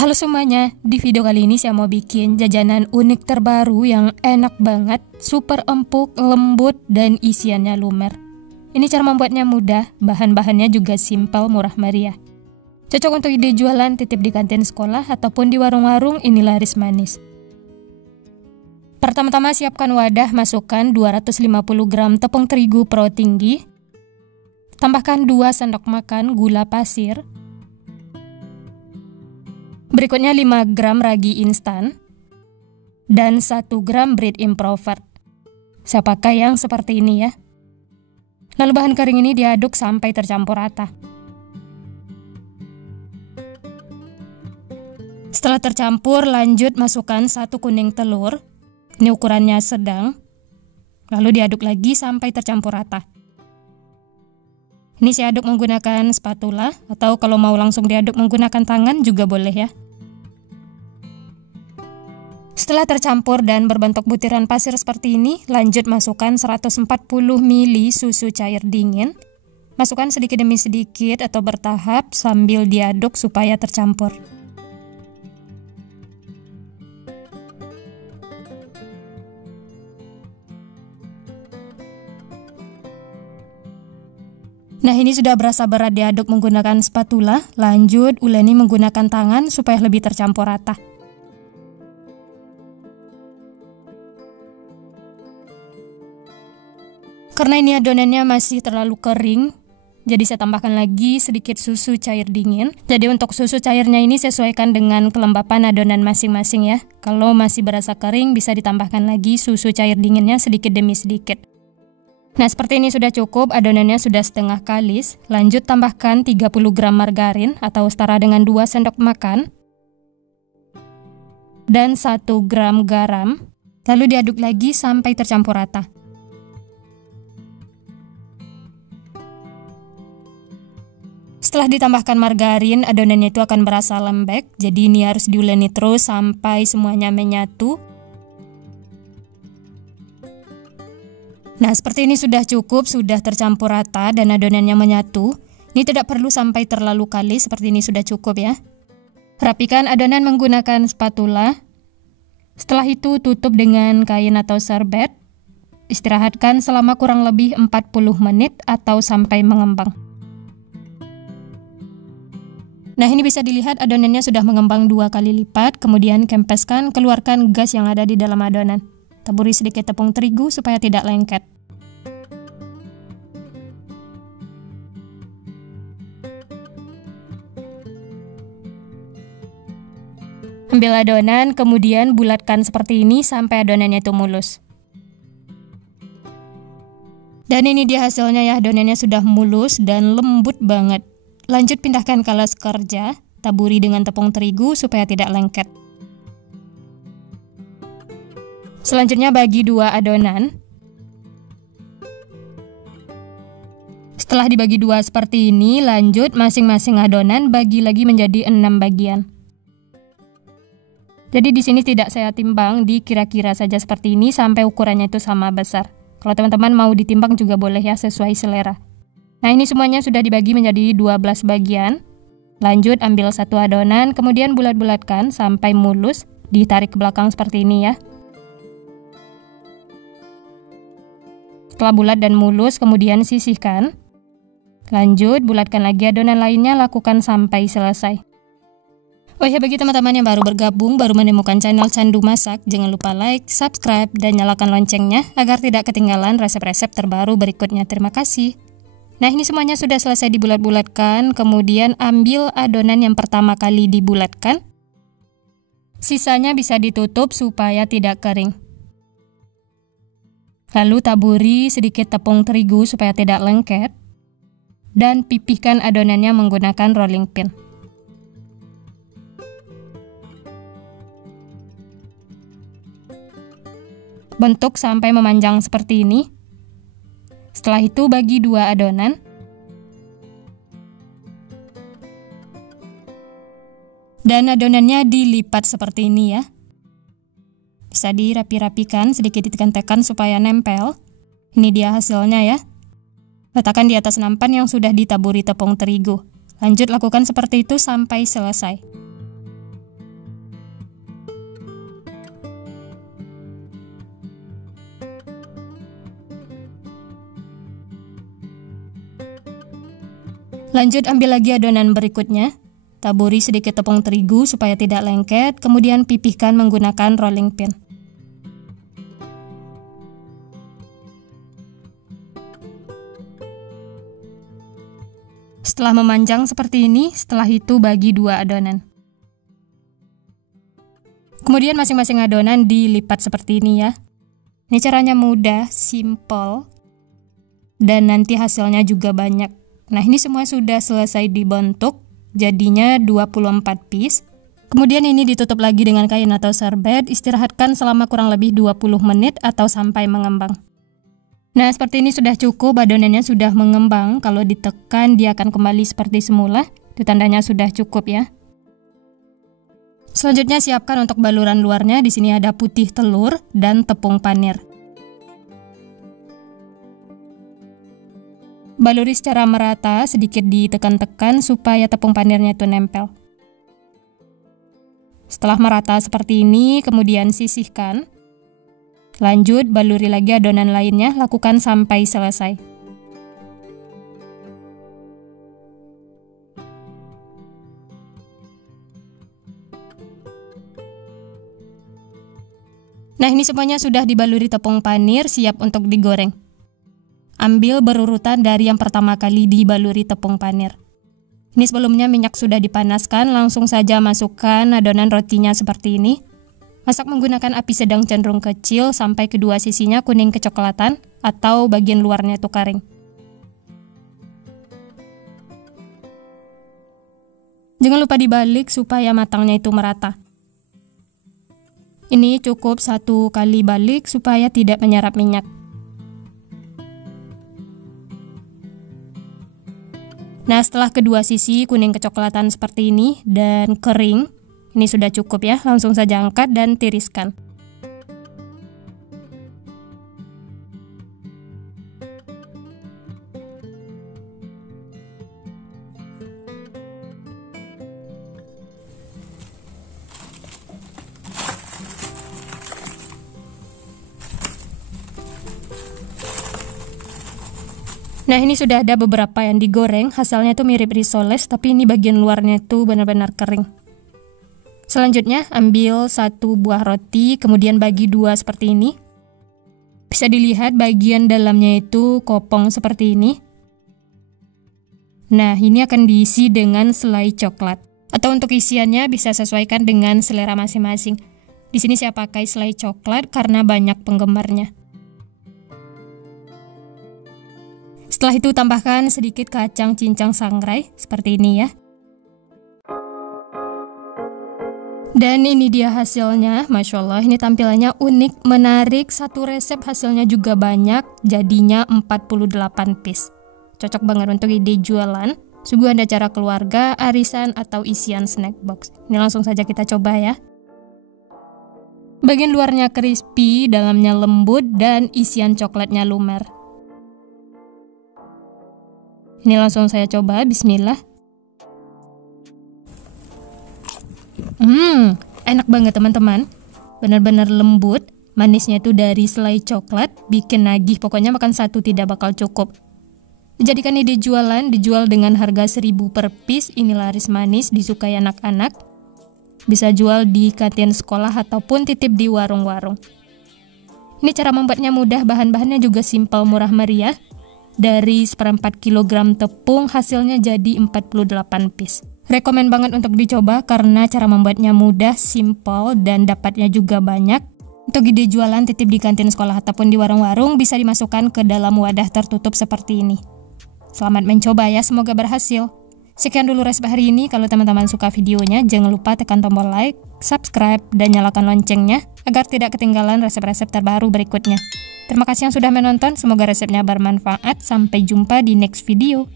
Halo semuanya, di video kali ini saya mau bikin jajanan unik terbaru yang enak banget, super empuk, lembut, dan isiannya lumer. Ini cara membuatnya mudah, bahan-bahannya juga simpel, murah meriah. Cocok untuk ide jualan titip di kantin sekolah ataupun di warung-warung ini laris manis. Pertama-tama siapkan wadah, masukkan 250 gram tepung terigu pro tinggi, tambahkan 2 sendok makan gula pasir, berikutnya 5 gram ragi instan, dan 1 gram bread improver. Saya pakai yang seperti ini ya. Lalu bahan kering ini diaduk sampai tercampur rata. Setelah tercampur, lanjut masukkan 1 kuning telur. Ini ukurannya sedang. Lalu diaduk lagi sampai tercampur rata. Ini saya aduk menggunakan spatula, atau kalau mau langsung diaduk menggunakan tangan juga boleh ya. Setelah tercampur dan berbentuk butiran pasir seperti ini, lanjut masukkan 140 ml susu cair dingin. Masukkan sedikit demi sedikit atau bertahap sambil diaduk supaya tercampur. Nah, ini sudah berasa berat diaduk menggunakan spatula. Lanjut uleni menggunakan tangan supaya lebih tercampur rata. Karena ini adonannya masih terlalu kering, jadi saya tambahkan lagi sedikit susu cair dingin. Jadi untuk susu cairnya ini sesuaikan dengan kelembapan adonan masing-masing ya. Kalau masih berasa kering, bisa ditambahkan lagi susu cair dinginnya sedikit demi sedikit. Nah, seperti ini sudah cukup, adonannya sudah setengah kalis. Lanjut tambahkan 30 gram margarin atau setara dengan 2 sendok makan. Dan 1 gram garam. Lalu diaduk lagi sampai tercampur rata. Setelah ditambahkan margarin, adonannya itu akan berasa lembek. Jadi ini harus diuleni terus sampai semuanya menyatu. Nah, seperti ini sudah cukup, sudah tercampur rata dan adonannya menyatu. Ini tidak perlu sampai terlalu kalis, seperti ini sudah cukup ya. Rapikan adonan menggunakan spatula. Setelah itu tutup dengan kain atau serbet. Istirahatkan selama kurang lebih 40 menit atau sampai mengembang. Nah, ini bisa dilihat adonannya sudah mengembang 2 kali lipat, kemudian kempeskan, keluarkan gas yang ada di dalam adonan. Taburi sedikit tepung terigu supaya tidak lengket. Ambil adonan, kemudian bulatkan seperti ini sampai adonannya itu mulus. Dan ini dia hasilnya ya, adonannya sudah mulus dan lembut banget. Lanjut pindahkan ke alas kerja, taburi dengan tepung terigu supaya tidak lengket. Selanjutnya bagi 2 adonan. Setelah dibagi 2 seperti ini, lanjut masing-masing adonan bagi lagi menjadi 6 bagian. Jadi di sini tidak saya timbang, dikira-kira saja seperti ini sampai ukurannya itu sama besar. Kalau teman-teman mau ditimbang juga boleh ya, sesuai selera. Nah, ini semuanya sudah dibagi menjadi 12 bagian. Lanjut ambil 1 adonan, kemudian bulat-bulatkan sampai mulus, ditarik ke belakang seperti ini ya. Setelah bulat dan mulus, kemudian sisihkan. Lanjut, bulatkan lagi adonan lainnya, lakukan sampai selesai. Oh ya, bagi teman-teman yang baru bergabung, baru menemukan channel Candu Masak, jangan lupa like, subscribe, dan nyalakan loncengnya agar tidak ketinggalan resep-resep terbaru berikutnya. Terima kasih. Nah, ini semuanya sudah selesai dibulat-bulatkan, kemudian ambil adonan yang pertama kali dibulatkan. Sisanya bisa ditutup supaya tidak kering. Lalu taburi sedikit tepung terigu supaya tidak lengket. Dan pipihkan adonannya menggunakan rolling pin. Bentuk sampai memanjang seperti ini. Setelah itu bagi 2 adonan. Dan adonannya dilipat seperti ini ya. Bisa dirapi-rapikan, sedikit ditekan-tekan supaya nempel. Ini dia hasilnya ya. Letakkan di atas nampan yang sudah ditaburi tepung terigu. Lanjut lakukan seperti itu sampai selesai. Lanjut ambil lagi adonan berikutnya. Taburi sedikit tepung terigu supaya tidak lengket, kemudian pipihkan menggunakan rolling pin. Setelah memanjang seperti ini, setelah itu bagi 2 adonan. Kemudian masing-masing adonan dilipat seperti ini ya. Ini caranya mudah, simple, dan nanti hasilnya juga banyak. Nah, ini semua sudah selesai dibentuk, jadinya 24 piece. Kemudian ini ditutup lagi dengan kain atau serbet, istirahatkan selama kurang lebih 20 menit atau sampai mengembang. Nah, seperti ini sudah cukup, adonannya sudah mengembang. Kalau ditekan, dia akan kembali seperti semula. Itu tandanya sudah cukup ya. Selanjutnya siapkan untuk baluran luarnya. Di sini ada putih telur dan tepung panir. Baluri secara merata, sedikit ditekan-tekan supaya tepung panirnya itu nempel. Setelah merata seperti ini, kemudian sisihkan. Lanjut, baluri lagi adonan lainnya, lakukan sampai selesai. Nah, ini semuanya sudah dibaluri tepung panir, siap untuk digoreng. Ambil berurutan dari yang pertama kali dibaluri tepung panir. Ini sebelumnya minyak sudah dipanaskan, langsung saja masukkan adonan rotinya seperti ini. Masak menggunakan api sedang cenderung kecil sampai kedua sisinya kuning kecoklatan atau bagian luarnya itu kering. Jangan lupa dibalik supaya matangnya itu merata. Ini cukup 1 kali balik supaya tidak menyerap minyak. Nah, setelah kedua sisi kuning kecoklatan seperti ini dan kering, ini sudah cukup ya, langsung saja angkat dan tiriskan. Nah, ini sudah ada beberapa yang digoreng, hasilnya itu mirip risoles, tapi ini bagian luarnya itu benar-benar kering. Selanjutnya, ambil 1 buah roti, kemudian bagi 2 seperti ini. Bisa dilihat bagian dalamnya itu kopong seperti ini. Nah, ini akan diisi dengan selai coklat. Atau untuk isiannya bisa sesuaikan dengan selera masing-masing. Di sini saya pakai selai coklat karena banyak penggemarnya. Setelah itu tambahkan sedikit kacang cincang sangrai, seperti ini ya. Dan ini dia hasilnya, Masya Allah, ini tampilannya unik, menarik, satu resep hasilnya juga banyak, jadinya 48 piece. Cocok banget untuk ide jualan, suguhan acara keluarga, arisan, atau isian snack box. Ini langsung saja kita coba ya. Bagian luarnya crispy, dalamnya lembut, dan isian coklatnya lumer. Ini langsung saya coba, bismillah. Enak banget teman-teman. Benar-benar lembut, manisnya itu dari selai coklat, bikin nagih, pokoknya makan satu tidak bakal cukup. Dijadikan ide jualan, dijual dengan harga 1.000 per piece, ini laris manis, disukai anak-anak. Bisa jual di kantin sekolah ataupun titip di warung-warung. Ini cara membuatnya mudah, bahan-bahannya juga simpel, murah meriah. Dari 1/4 kg tepung hasilnya jadi 48 piece. Rekomen banget untuk dicoba karena cara membuatnya mudah, simple, dan dapatnya juga banyak. Untuk ide jualan titip di kantin sekolah ataupun di warung-warung bisa dimasukkan ke dalam wadah tertutup seperti ini. Selamat mencoba ya, semoga berhasil. Sekian dulu resep hari ini. Kalau teman-teman suka videonya, jangan lupa tekan tombol like, subscribe, dan nyalakan loncengnya agar tidak ketinggalan resep-resep terbaru berikutnya. Terima kasih yang sudah menonton, semoga resepnya bermanfaat. Sampai jumpa di next video.